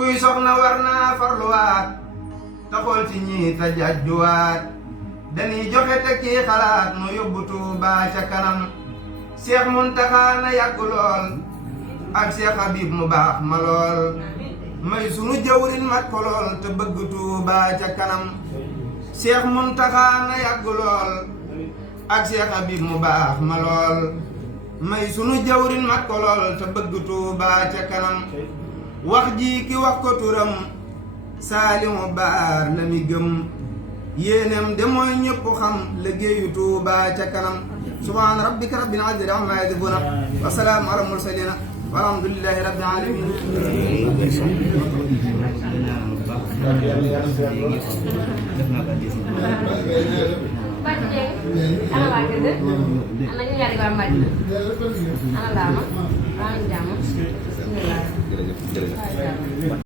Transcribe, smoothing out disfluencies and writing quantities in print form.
kuy soxna war naa farluwaat te xool ci ñii te jajjuwaat dañuy joxe te kii xalaat nu yóbbu Tuuba ca kanam Seex Muntaxa na yàgg lool ak Seex Habib mu baax ma lool may sunu jawrin mat ko lool te bëgg Tuuba ca kanam Seex Muntaxa na yàgg lool ak Seex Habib mu baax ma lool may sunu jawrin mat ko lool te bëgg Tuuba ca kanam wax ji ki wax ko turam Saalimu Baar la mi gëm yéenem de mooy ñëpp xam liggéeyu Tuuba ca kanam subhaana rabbika rabbil izzati amma yasifuuna wa salaamun alal mursaliina walhamdulillahi rabbil aalamiin. ana waa kër ga ana ñu ñaari waa Mbacke ana laama waa jàmm bismillah